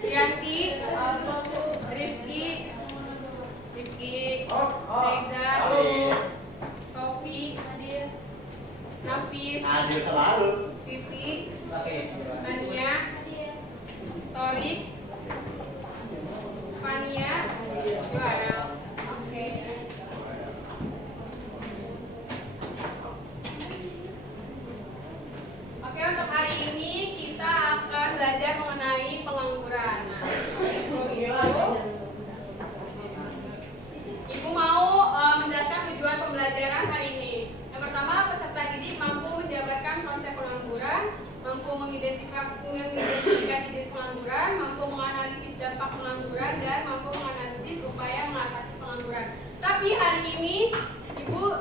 Rianti, Rifki, Reza, Sofi, Nafis, Hadir selalu. Siti, Tania, Torik, Fania, Joanel. Oke. Oke, untuk hari ini kita akan belajar mengenai pengangguran. Nah, sebelum itu, Ibu mau menjelaskan tujuan pembelajaran hari ini. Yang pertama, peserta didik mampu menjabarkan konsep pengangguran, mampu mengidentifikasi jenis pengangguran, mampu menganalisis dampak pengangguran, dan mampu menganalisis upaya mengatasi pengangguran. Tapi hari ini Ibu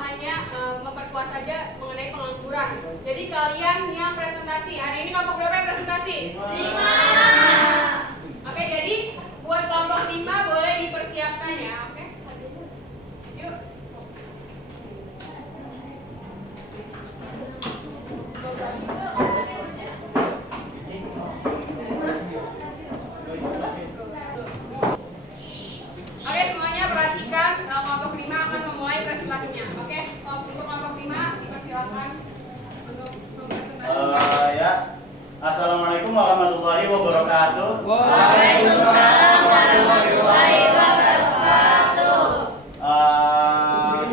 hanya memperkuat saja mengenai pengangguran. Jadi kalian yang presentasi, hari ini kelompok berapa yang presentasi? 5. Oke, jadi buat kelompok 5 boleh dipersiapkan ya, oke? Yuk. Oke, semuanya perhatikan, kelompok 5 akan memulai presentasinya. Oke, untuk kelompok 5 dipersilakan untuk mempresentasikan. Ya. Assalamualaikum warahmatullahi wabarakatuh. Waalaikumsalam warahmatullahi wabarakatuh.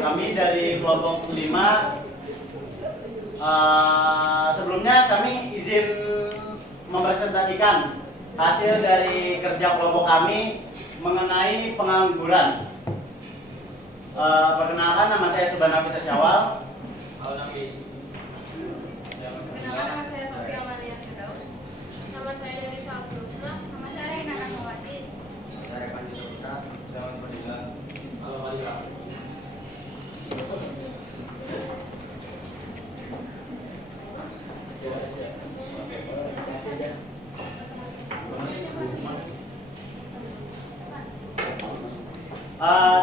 Kami dari kelompok 5. Sebelumnya kami izin mempresentasikan hasil dari kerja kelompok kami mengenai pengangguran. Perkenalkan, nama saya Subhan Hafiz Syawal. Perkenalkan, nama saya Sofia Amalia Firdaus. Nama saya Dewi Saltusna. Nama saya Reina Rahmawati. Saya Panji Sofita, saya Fadila. Halo Fadila.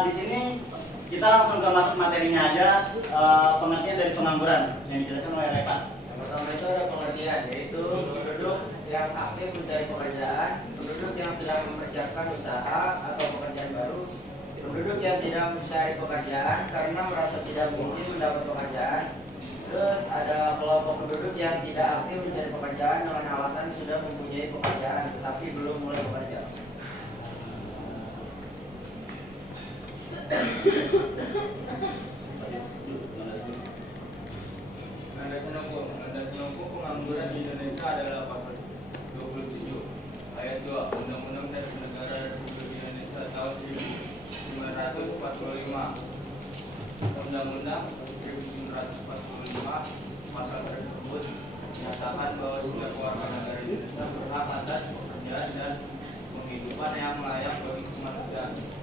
Di sini kita langsung ke masuk materinya aja, pengertian dari pengangguran yang dijelaskan oleh Repa. Yang pertama itu ada pengertian, yaitu penduduk yang aktif mencari pekerjaan, penduduk yang sedang mempersiapkan usaha atau pekerjaan baru, penduduk yang tidak mencari pekerjaan karena merasa tidak mungkin mendapat pekerjaan. Terus ada kelompok penduduk yang tidak aktif mencari pekerjaan dengan alasan sudah mempunyai pekerjaan tetapi belum mulai bekerja. Landasan hukum pengangguran di Indonesia adalah pasal 27 ayat 2 Undang-Undang Dasar Negara Republik Indonesia tahun 1945. Undang-Undang 1945 pasal tersebut menyatakan bahwa setiap warga negara Indonesia berhak atas pekerjaan dan penghidupan yang layak bagi kemanusiaan.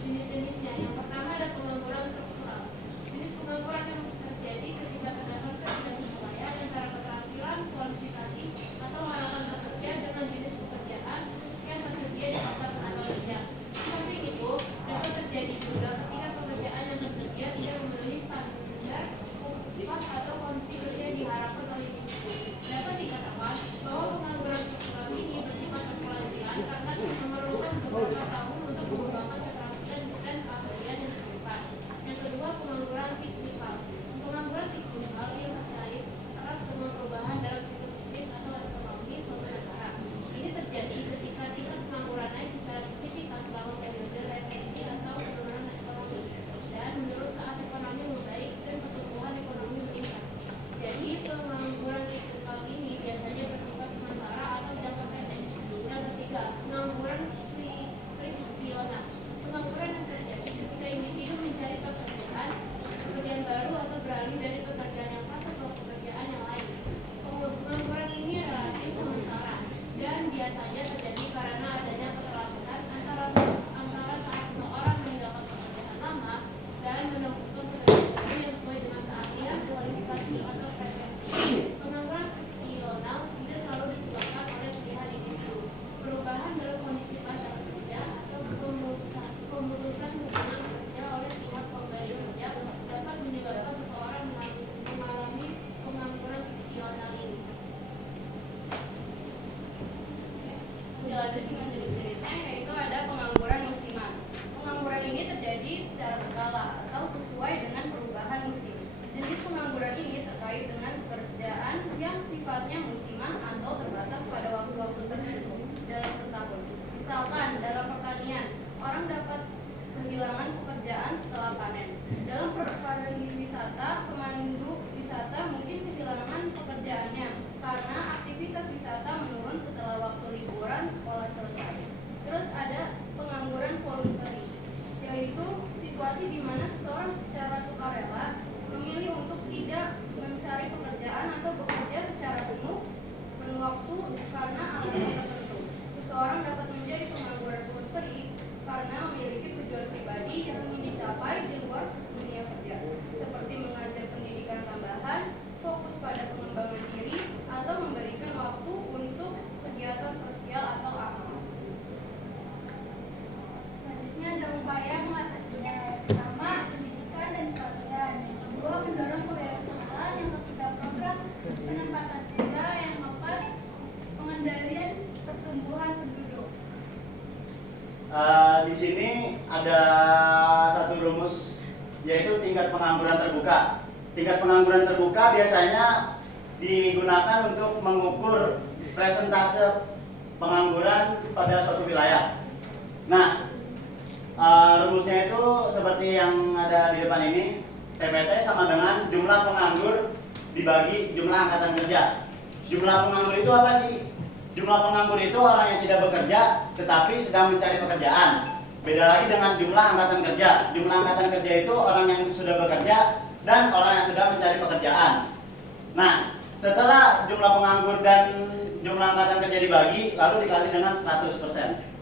Jenis-jenisnya, yang pertama ada pengangguran struktural. Jenis pengangguran yang terjadi ketika terdapat ketidaksesuaian antara keterampilan, kualifikasi, atau harapan bekerja dengan jenis pekerjaan yang tersedia di pasar tenaga kerja. Samping itu, dapat terjadi juga ketika pekerjaan yang tersedia tidak memenuhi standar sifat atau kondisi kerja yang diharapkan oleh individu. Dapat dikatakan bahwa pengangguran struktural ini bersifat berkelanjutan karena berlanjut dengan jenis-jenisnya, yaitu ada pengangguran musiman. Pengangguran ini terjadi secara berkala atau sesuai dengan perubahan musim. Jenis pengangguran ini terkait dengan pekerjaan yang sifatnya musiman atau terbatas pada waktu-waktu tertentu dalam setahun. Misalkan dalam pertanian, orang dapat kehilangan pekerjaan setelah panen. Dalam pariwisata, pemandu wisata mungkin kehilangan pekerjaannya karena aktivitas wisata menurun setelah waktu liburan sekolah selesai. Terus ada pengangguran voluntary, yaitu situasi di mana seseorang secara sukarela memilih untuk tidak mencari pekerjaan atau bekerja secara penuh waktu karena alasan tertentu. Seseorang dapat menjadi pengangguran voluntary karena memiliki tujuan pribadi yang ingin dicapai di luar dunia kerja, seperti mengajar pendidikan tambahan, fokus pada pengembangan diri, atau memberikan waktu untuk kegiatan sosial atau amal. Selanjutnya ada upaya mengatasinya. Pertama, pendidikan dan pelatihan. Yang kedua, mendorong kewirausahaan. Yang ketiga, program penempatan kerja. Yang keempat, pengendalian pertumbuhan penduduk. Di sini ada satu rumus, yaitu tingkat pengangguran terbuka. Tingkat pengangguran terbuka biasanya digunakan untuk mengukur presentase pengangguran pada suatu wilayah. Nah, rumusnya itu seperti yang ada di depan ini. TPT sama dengan jumlah penganggur dibagi jumlah angkatan kerja. Jumlah penganggur itu apa sih? Jumlah penganggur itu orang yang tidak bekerja tetapi sedang mencari pekerjaan. Beda lagi dengan jumlah angkatan kerja. Jumlah angkatan kerja itu orang yang sudah bekerja dan orang yang sudah mencari pekerjaan. Nah, setelah jumlah penganggur dan jumlah angkatan kerja dibagi, lalu dikali dengan 100%.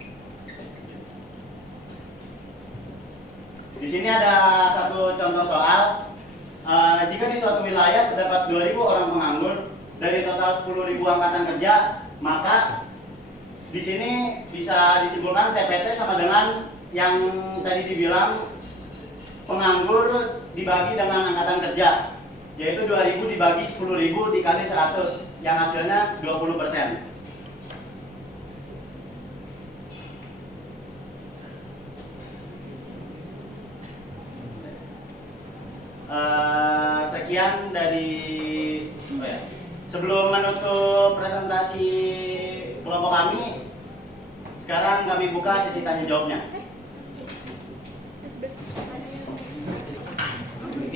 Di sini ada satu contoh soal. Jika di suatu wilayah terdapat 2.000 orang penganggur dari total 10.000 angkatan kerja, maka di sini bisa disimpulkan TPT sama dengan yang tadi dibilang penganggur dibagi dengan angkatan kerja, yaitu 2.000 dibagi 10.000 dikali 100, yang hasilnya 20%. Sekian dari sebelum menutup presentasi kelompok kami, sekarang kami buka sesi tanya jawabnya.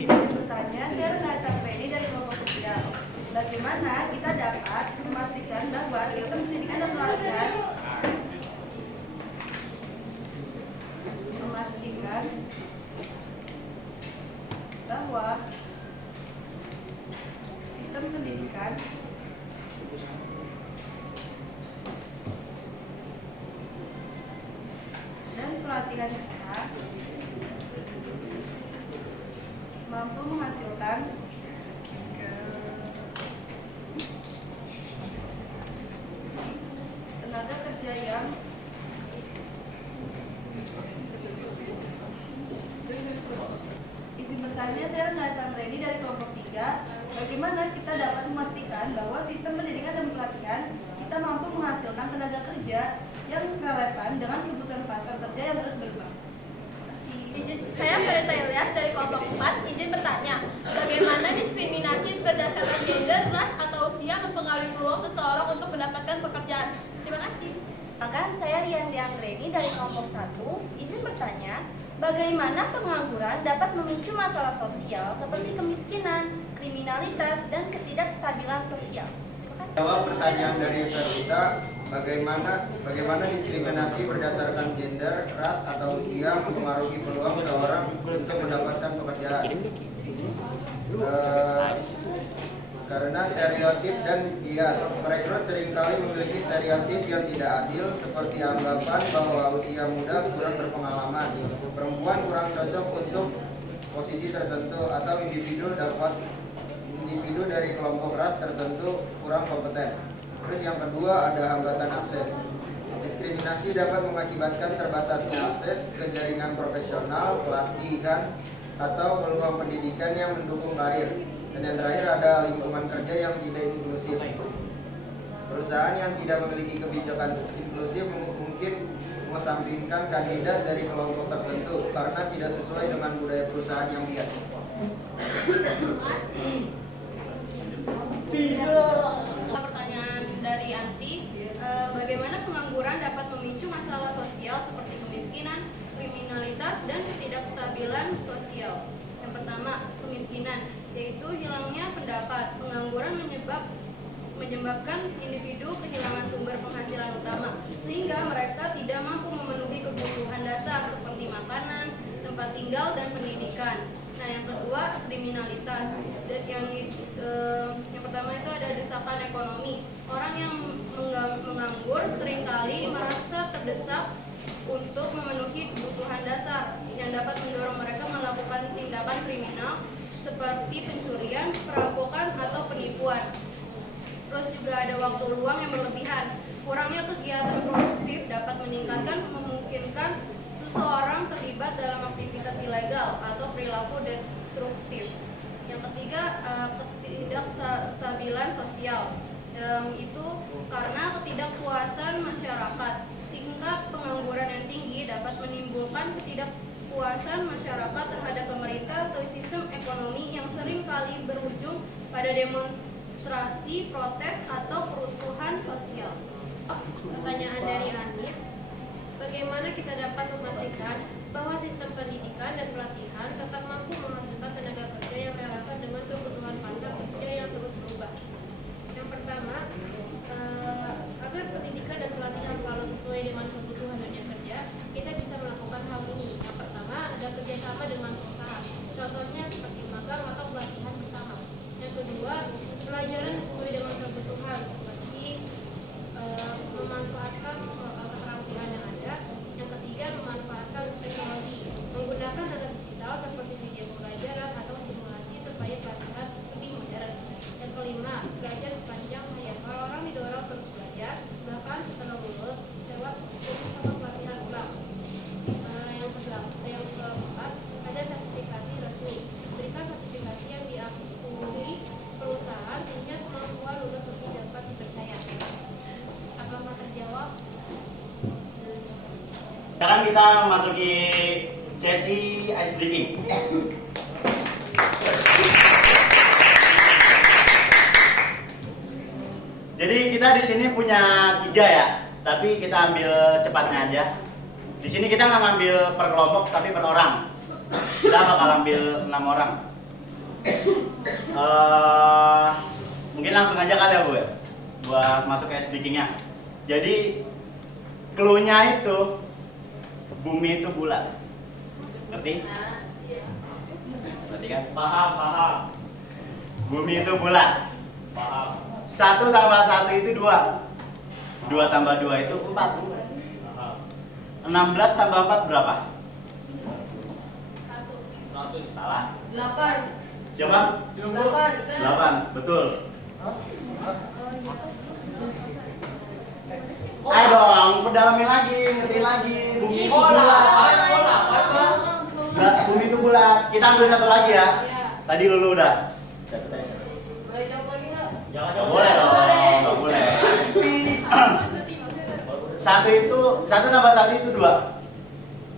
Bertanya, saya Renata Sapreni dari kelompok 3. Bagaimana kita dapat memastikan bahwa sistem pendidikan dan pelatihan bahwa sistem pendidikan dan pelatihan kita mampu menghasilkan tenaga kerja yang izin bertanya, saya Renata Sapreni dari kelompok 3. Bagaimana kita dapat memastikan bahwa sistem pendidikan dan pelatihan kita mampu menghasilkan tenaga kerja yang relevan dengan kebutuhan pasar kerja yang terus berkembang? Saya Farita Ilyas dari kelompok 4. Izin bertanya, bagaimana diskriminasi berdasarkan gender, ras, atau usia mempengaruhi peluang seseorang untuk mendapatkan pekerjaan? Terima kasih. Maka saya Rianti Anggreni dari kelompok 1. Izin bertanya, bagaimana pengangguran dapat memicu masalah sosial seperti kemiskinan, kriminalitas, dan ketidakstabilan sosial? Jawab pertanyaan dari Farita, bagaimana diskriminasi berdasarkan gender, ras, atau usia mempengaruhi peluang seorang untuk mendapatkan pekerjaan? Karena stereotip dan bias, perekrut seringkali memiliki stereotip yang tidak adil, seperti anggapan bahwa usia muda kurang berpengalaman, perempuan kurang cocok untuk posisi tertentu, atau individu dari kelompok ras tertentu kurang kompeten. Terus yang kedua ada hambatan akses. Diskriminasi dapat mengakibatkan terbatasnya akses ke jaringan profesional, pelatihan, atau peluang pendidikan yang mendukung karir. Dan yang terakhir ada lingkungan kerja yang tidak inklusif. Perusahaan yang tidak memiliki kebijakan inklusif mungkin mengesampingkan kandidat dari kelompok tertentu karena tidak sesuai dengan budaya perusahaan yang bias. Pertanyaan dari Anti, bagaimana pengangguran dapat memicu masalah sosial seperti kemiskinan, kriminalitas, dan ketidakstabilan sosial? Yang pertama, kemiskinan, yaitu hilangnya pendapat. Pengangguran menyebabkan individu kehilangan sumber penghasilan utama, sehingga mereka tidak mampu memenuhi kebutuhan dasar seperti makanan, tempat tinggal, dan pendidikan. Nah, yang kedua, kriminalitas. Yang pertama itu ada desakan ekonomi. Orang yang menganggur seringkali merasa terdesak untuk memenuhi kebutuhan dasar yang dapat mendorong mereka melakukan tindakan kriminal seperti pencurian, perampokan, atau penipuan. Terus juga ada waktu luang yang berlebihan. Kurangnya kegiatan produktif dapat memungkinkan seseorang terlibat dalam aktivitas ilegal atau perilaku destruktif. Yang ketiga, ketidakstabilan sosial. Itu karena ketidakpuasan masyarakat. Tingkat pengangguran yang tinggi dapat menimbulkan ketidakpuasan masyarakat terhadap pemerintah atau sistem ekonomi yang sering kali berujung pada demonstrasi, protes, atau kerusuhan sosial. Pertanyaan dari Anis, bagaimana kita dapat memastikan bahwa sistem pendidikan dan pelatihan tetap mampu menghasilkan tenaga kerja yang relevan dengan kebutuhan pasar kerja yang terus berubah? Yang pertama, agar pendidikan dan pelatihan selalu sesuai dengan kebutuhan dunia kerja, kita bisa melakukan hal ini. Yang pertama, ada kerjasama dengan perusahaan, contohnya seperti magang atau pelatihan bersama. Yang kedua, pelajaran sesuai dengan kebutuhan seperti memanfaatkan keterampilan yang ada. Yang ketiga, memanfaatkan teknologi, menggunakan alat digital seperti video pembelajaran atau simulasi supaya pelatihan lebih modern. Yang kelima, belajar sepanjang hayat. Orang didorong terus belajar, bahkan setelah lulus lewat kursus atau pelatihan ulang. Yang keempat, ada sertifikasi resmi. Berikan sertifikasi yang diakui perusahaan sehingga kemampuan lulus lebih dapat dipercaya. Apakah terjawab? Sekarang kita memasuki sesi ice breaking. Jadi kita di sini punya 3 ya, tapi kita ambil cepatnya aja. Di sini kita nggak ngambil per kelompok, tapi per orang. Kita bakal ambil 6 orang. Mungkin langsung aja kali ya Bu ya, buat masuk ke ice breakingnya. Jadi clue-nya itu bumi itu bulat. Ngerti? Ngerti kan? Paham. Bumi itu bulat. Paham. 1 tambah 1 itu 2. 2 tambah 2 itu 4. 16 tambah 4 berapa? 100. Salah. 8. Coba? 8. Betul. Ayo dong, pedalamin lagi, ngerti lagi. Bumi itu bulat. Bumi itu bulat. Kita ambil satu lagi ya. Tadi Lulu udah. Boleh jawab lagi nggak? Jangan boleh dong. Nggak boleh. 1 tambah 1 itu 2.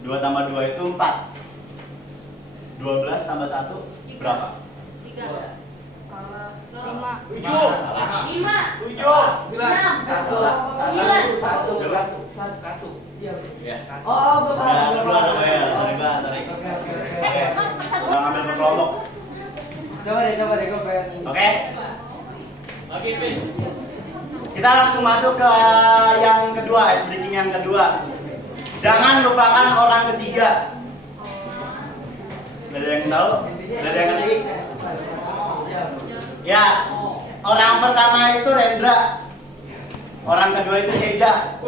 2 tambah 2 itu 4. 12 tambah 1 berapa? 3. 5. 7. 5. 7. 1. Ya. Oh, Ya, kedua namanya. Tarik. Oke. Kita ngambil per kelompok. Coba deh, gue pengen. Oke. Kita langsung masuk ke yang kedua, ice breaking yang kedua. Jangan lupakan orang ketiga. Ada yang tahu? Ada yang ngerti? Ya, orang pertama itu Rendra. Orang kedua itu Seja.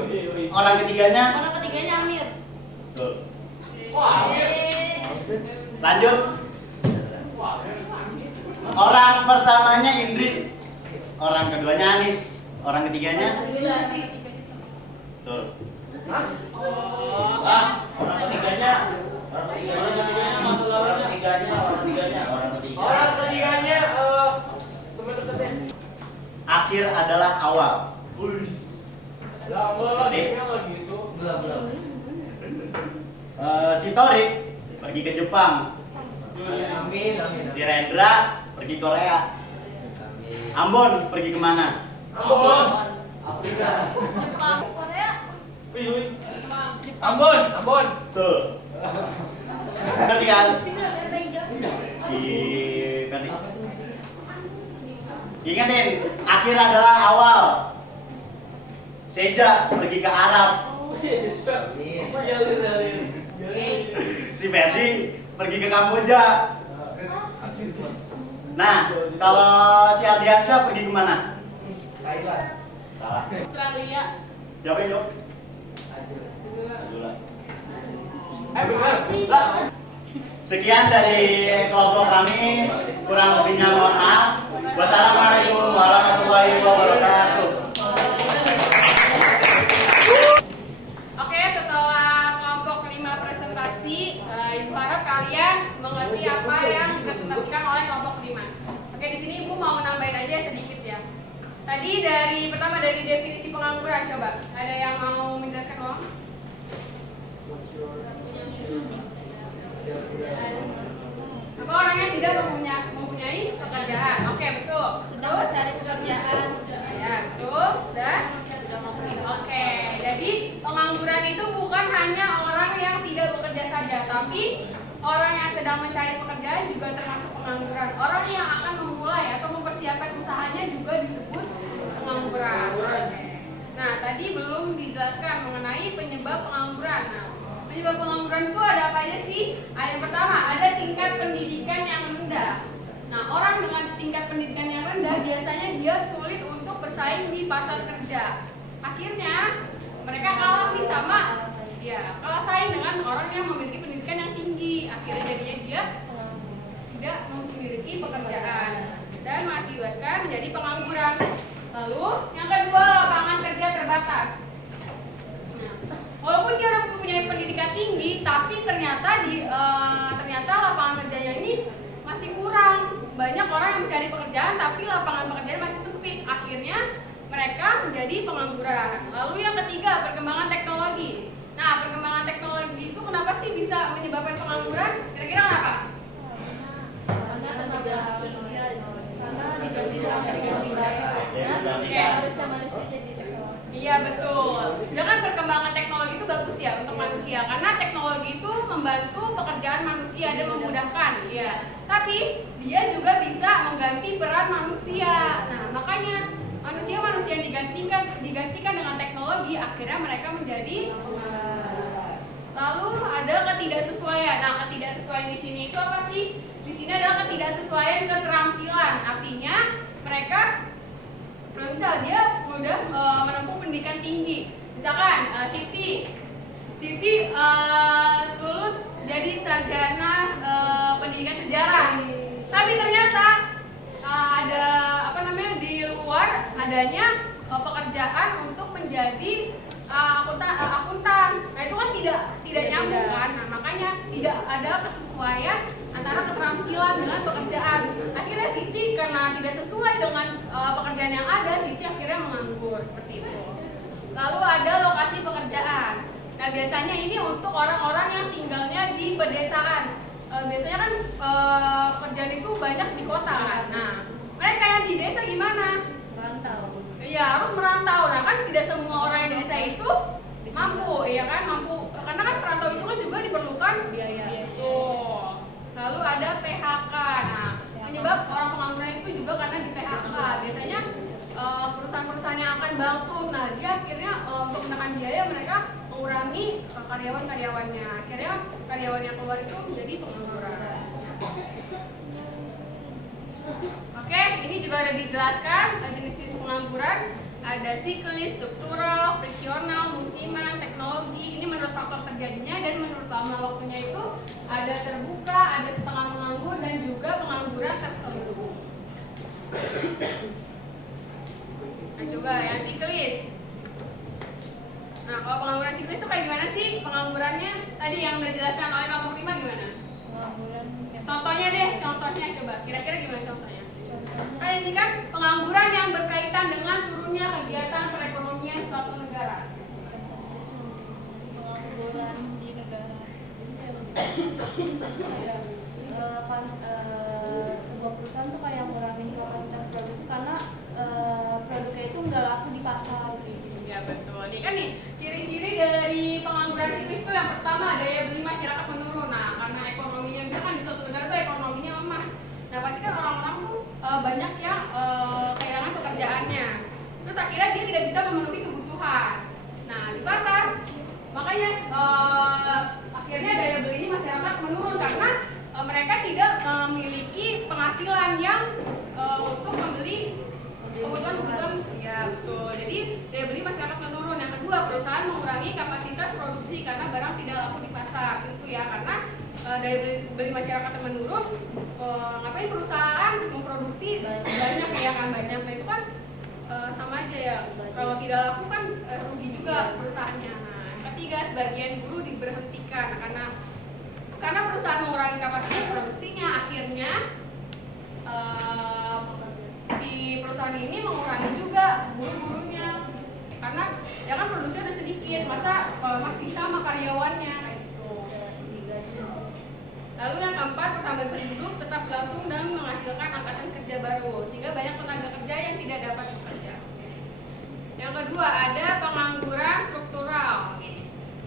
Orang ketiganya? Orang ketiganya Amir. Tuh. Lanjut. Orang pertamanya Indri. Orang keduanya Anis. Orang ketiganya? Tuh. Orang ketiganya teman dekatnya. Akhir adalah awal. Si Torik pergi ke Jepang. Si Rendra pergi Korea. Ambon pergi kemana? Jepang, Korea, Ambon. Tuh. Ngerti kan? Siapa yang jawab? Si Ferdi. Ingatin, akhir adalah awal. Seja pergi ke Arab. Si Ferdi pergi ke Kamboja. Nah, kalau si Ardiansyah pergi kemana? Thailand. Salah. Australia. Siapa yang jawab? Azula. Sekian dari kelompok kami, kurang lebihnya mohon maaf. Wassalamualaikum warahmatullahi wabarakatuh. Oke, setelah kelompok 5 presentasi, Ibu harap kalian mengerti apa yang dipresentasikan oleh kelompok 5. Oke, di sini Ibu mau nambahin aja sedikit ya. Tadi pertama dari definisi pengangguran, coba ada yang mau menjelaskan ulang? Apa orang yang tidak mempunyai pekerjaan? Oke, betul. sedang mencari pekerjaan. Ya, betul. Dan oke, jadi pengangguran itu bukan hanya orang yang tidak bekerja saja, tapi orang yang sedang mencari pekerjaan juga termasuk pengangguran. Orang yang akan memulai atau mempersiapkan usahanya juga disebut pengangguran. Nah, tadi belum dijelaskan mengenai penyebab pengangguran. Nah, penyebab pengangguran itu ada apa aja sih? Ada yang pertama, ada tingkat pendidikan yang rendah. Nah, orang dengan tingkat pendidikan yang rendah biasanya dia sulit untuk bersaing di pasar kerja. Akhirnya mereka kalah nih kalah saing dengan orang yang memiliki pendidikan yang tinggi. Akhirnya jadinya dia tidak memiliki pekerjaan dan mengakibatkan menjadi pengangguran. Lalu yang kedua, lapangan kerja terbatas. Nah, walaupun dia udah mempunyai pendidikan tinggi, tapi ternyata lapangan kerjanya ini masih kurang. Banyak orang yang mencari pekerjaan, tapi lapangan pekerjaan masih sempit. Akhirnya mereka menjadi pengangguran. Lalu yang ketiga, perkembangan teknologi. Nah, perkembangan teknologi itu kenapa sih bisa menyebabkan pengangguran? Kira-kira kenapa? Karena tenaga diganti dengan teknologi. Oke. Harusnya manusia jadi teknologi. Iya, betul. Dengan perkembangan teknologi itu bagus ya untuk manusia, karena teknologi itu membantu pekerjaan manusia dan memudahkan, ya. Tapi dia juga bisa mengganti peran manusia. Nah, makanya manusia yang digantikan dengan teknologi, akhirnya mereka menjadi lalu ada ketidaksesuaian. Nah, ketidaksesuaian di sini itu apa sih? Di sini adalah ketidaksesuaian keterampilan. Artinya mereka misal dia udah menempuh pendidikan tinggi. Misalkan Siti lulus jadi sarjana pendidikan sejarah. Tapi ternyata ada di luar adanya pekerjaan untuk menjadi akuntan. Nah, itu kan tidak nyambung kan. Nah, makanya tidak ada kesesuaian antara keterampilan dengan pekerjaan. Akhirnya Siti karena tidak sesuai dengan pekerjaan yang ada, Siti akhirnya menganggur seperti itu. Lalu ada lokasi pekerjaan. Nah, biasanya ini untuk orang-orang yang tinggalnya di pedesaan. Biasanya kan pekerjaan itu banyak di kota kan. Nah, mereka yang di desa gimana? Merantau. Iya, harus merantau. Nah, kan tidak semua orang yang di desa itu mampu, ya kan? Mampu. Karena kan perantau itu kan juga diperlukan Biaya. Tuh. Lalu ada PHK. Nah, penyebab orang pengangguran itu juga karena di PHK. Biasanya perusahaan-perusahaan yang akan bangkrut. Nah, dia akhirnya untuk menekan biaya mereka mengurangi karyawan-karyawannya. Akhirnya karyawan yang keluar itu menjadi pengangguran. Oke, ini juga ada dijelaskan jenis-jenis pengangguran. Ada siklis, struktural, friksional, musiman, teknologi. Ini menurut faktor terjadinya dan menurut lama waktunya itu ada terbuka, ada setengah menganggur dan juga pengangguran terselubung. Nah, coba yang siklis. Nah, kalau pengangguran siklis itu kayak gimana sih penganggurannya? Tadi yang udah dijelaskan oleh kelompok 5 gimana? Pengangguran Contohnya deh, contohnya coba. Kira-kira gimana contohnya? contohnya Kan ini kan pengangguran yang berkaitan dengan turunnya kegiatan perekonomian suatu negara. Pengangguran di negara. Sebuah perusahaan tuh kayak ngurangin kapasitas produksi karena produknya itu nggak laku di pasar gitu. Ya betul. Ini kan nih ciri-ciri dari pengangguran siklus itu yang pertama daya beli masyarakat menurun. Nah, karena ekonominya misalkan di suatu negara tuh ekonominya lemah. Nah, pasti kan orang-orang tuh banyak yang kehilangan pekerjaannya. Terus akhirnya dia tidak bisa memenuhi kebutuhan. Nah, di pasar makanya akhirnya daya beli masyarakat menurun karena mereka tidak memiliki penghasilan yang untuk membeli kebutuhan. Ya betul. Jadi daya beli masyarakat menurun. Yang kedua, perusahaan mengurangi kapasitas produksi karena barang tidak laku di pasar. Itu ya karena daya beli masyarakat yang menurun. Ngapain perusahaan memproduksi banyak ya kan banyak. Nah itu kan sama aja ya. Kalau tidak laku kan rugi juga perusahaannya. Nah, yang ketiga, sebagian buruh diberhentikan karena perusahaan mengurangi kapasitas produksinya, akhirnya si perusahaan ini mengurangi juga buruh-buruhnya karena ya kan produksi udah sedikit, masa masih sama karyawannya gitu. Lalu yang keempat, pertambahan penduduk tetap berlangsung dan menghasilkan angkatan kerja baru sehingga banyak tenaga kerja yang tidak dapat bekerja. Yang kedua, ada pengangguran struktural.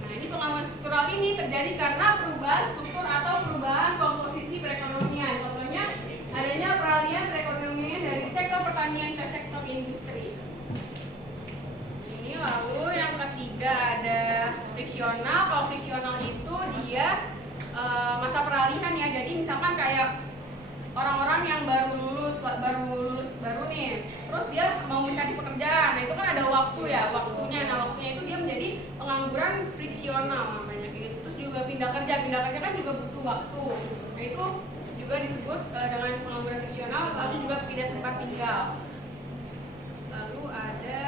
Nah, ini pengangguran struktural ini terjadi karena perubahan struktur atau perubahan komposisi perekonomian. Contohnya adanya peralihan perekonomian dari sektor pertanian ke sektor industri. Ini lalu yang ketiga ada friksional. Kalau friksional itu dia masa peralihan ya. Jadi misalkan kayak orang-orang yang baru lulus nih, terus dia mau mencari pekerjaan. Nah itu kan ada waktu ya, waktunya. Nah waktunya itu dia menjadi pengangguran friksional namanya gitu. Terus juga pindah kerja kan juga butuh waktu. Nah itu juga disebut dengan pengangguran friksional. Lalu juga pindah tempat tinggal. Lalu ada,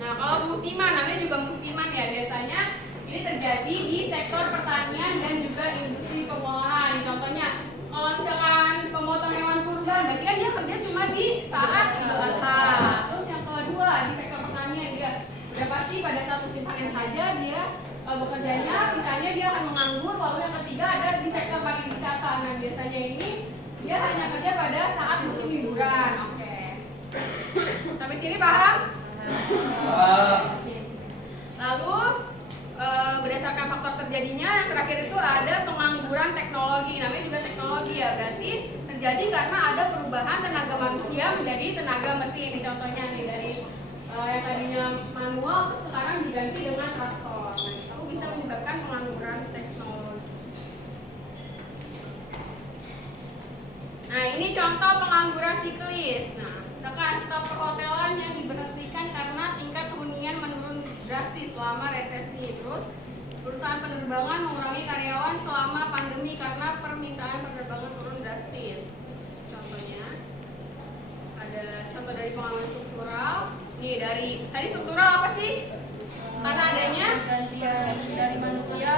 nah kalau musiman, namanya juga musiman ya. Biasanya ini terjadi di sektor pertanian dan juga industri pengolahan. Contohnya kalau misalkan pemotong hewan kurban, berarti kan dia kerja cuma di saat Idul Adha. Terus yang kedua di sektor pertanian, dia udah pasti pada satu simpanan saja dia bekerjanya, sisanya dia akan menganggur. Lalu yang ketiga ada di sektor pariwisata. Nah biasanya ini dia hanya kerja pada saat musim liburan. Oke. Sampai sini paham? Lalu berdasarkan faktor terjadinya, yang terakhir itu ada pengangguran teknologi. Namanya juga teknologi ya, berarti terjadi karena ada perubahan tenaga manusia menjadi tenaga mesin. Ini contohnya nih dari yang tadinya manual terus sekarang diganti dengan traktor. Nah, itu bisa menyebabkan pengangguran teknologi. Nah, ini contoh pengangguran siklis. Nah, misalkan staf perhotelan yang diberhentikan karena tingkat kehunian menurun drastis selama resesi. Terus perusahaan penerbangan mengurangi karyawan selama pandemi karena permintaan penerbangan turun drastis. Contohnya ada contoh dari pengangguran struktural. Nih dari tadi struktural apa sih? Karena adanya Pergantian dari manusia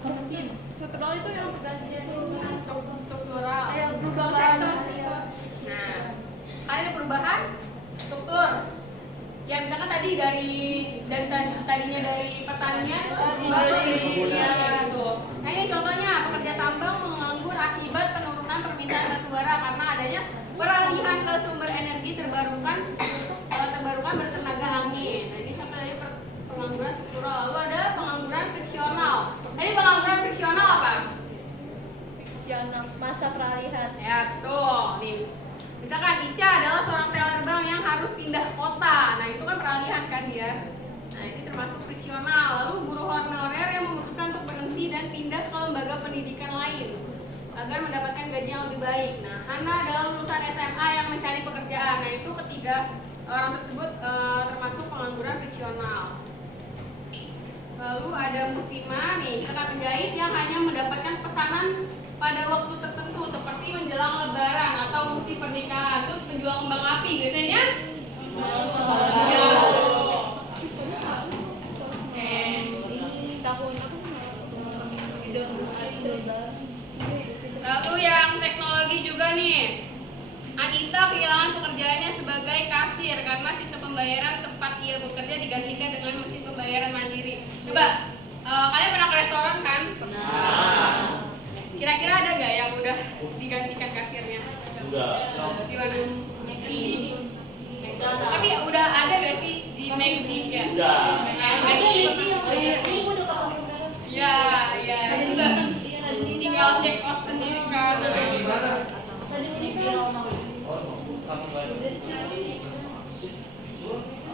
ke mesin. Struktural itu yang pergantian struktural. yang perubahan Nah, kali ada perubahan struktur. Ya misalkan tadi dari tadinya dari pertanian industri. Ya, tuh. Nah ini contohnya pekerja tambang menganggur akibat penurunan permintaan batubara karena adanya peralihan ke sumber energi terbarukan bertenaga angin. Nah ini contoh dari pengangguran struktural. Lalu ada pengangguran friksional. Nah, ini pengangguran friksional apa? friksional, masa peralihan. Ya betul. Nih misalkan Ica adalah seorang teller bank yang harus pindah kota. Nah itu kan peralihan kan dia. Nah ini termasuk friksional. Lalu guru honorer yang memutuskan untuk berhenti dan pindah ke lembaga pendidikan lain agar mendapatkan gaji yang lebih baik. Nah Hana adalah lulusan SMA yang mencari pekerjaan. Nah itu ketiga orang tersebut termasuk pengangguran friksional. Lalu ada musiman nih, kata penjahit yang hanya mendapatkan pesanan pada waktu tertentu seperti menjelang lebaran atau musim pernikahan. Terus penjual kembang api biasanya Lalu yang teknologi juga nih, Anita bekerja digantikan dengan mesin pembayaran mandiri. Coba, kalian pernah ke restoran kan? Kira-kira ada nggak yang udah digantikan kasirnya? Di mana? Di sini. Tapi udah ada nggak sih di McD ya? Udah. Ya, ya, juga tinggal check out sendiri kan.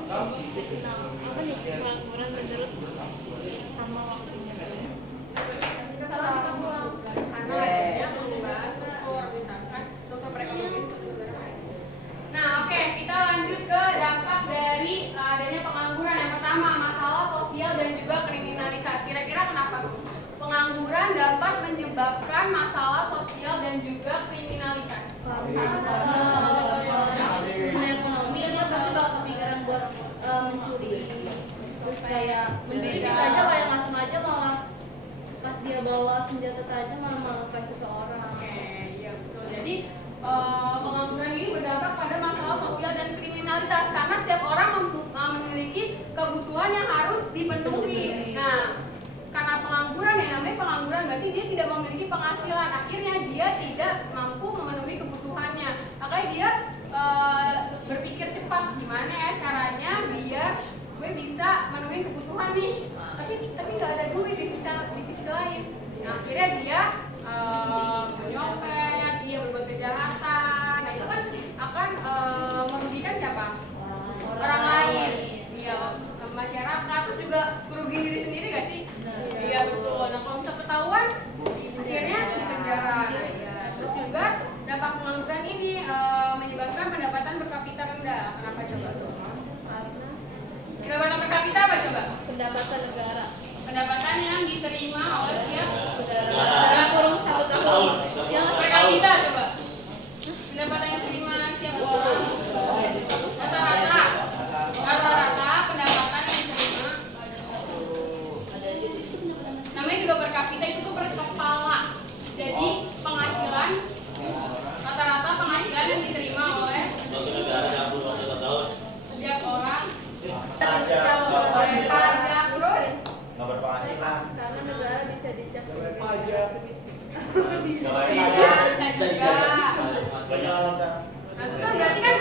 Apa nih pengangguran menurut sama waktunya? Karena adanya membantu misalkan dokter perekonomian satu negara. Nah, oke, kita lanjut ke dampak dari adanya pengangguran. Yang pertama, masalah sosial dan juga kriminalisasi. Kira-kira kenapa tuh? Pengangguran dapat menyebabkan masalah sosial dan juga kriminalitas. Ekonomi dia pasti bakal kepikiran buat mencuri, terus kayak mendiri saja kayak langsung aja malah pas dia bawa senjata tajam malah melukai seseorang. Oke, iya betul. Jadi pengangguran ini berdampak pada masalah sosial dan kriminalitas karena setiap orang memiliki kebutuhan yang harus dipenuhi. Nah, karena pengangguran, yang namanya pengangguran berarti dia tidak memiliki penghasilan, akhirnya dia tidak mampu memenuhi kebutuhannya. Makanya dia berpikir cepat gimana ya caranya biar gue bisa memenuhi kebutuhan nih, tapi nggak ada duit di sisi lain. Nah, akhirnya dia menyopet, dia berbuat kejahatan. Nah, itu kan akan merugikan siapa? Orang lain. Iya, masyarakat. Terus juga merugikan diri sendiri gak sih? Iya betul. Nah, kalau bisa ketahuan, akhirnya di penjara. Terus juga dampak pengangguran ini menyebabkan pendapatan per kapita rendah. Kenapa coba? Pendapatan per kapita apa coba? Pendapatan negara. Pendapatan yang diterima oleh setiap Dalam kurung 1 tahun. yang per kapita coba. Pendapatan yang diterima setiap orang rata-rata pendapatan yang diterima namanya juga per kapita itu tuh per kepala. Jadi penghasilan rata-rata penghasilan yang diterima oleh setiap orang pajak terus Nggak berpenghasilan. Karena negara bisa dicap bisa juga. Banyak orang kan. Nah, terus berarti kan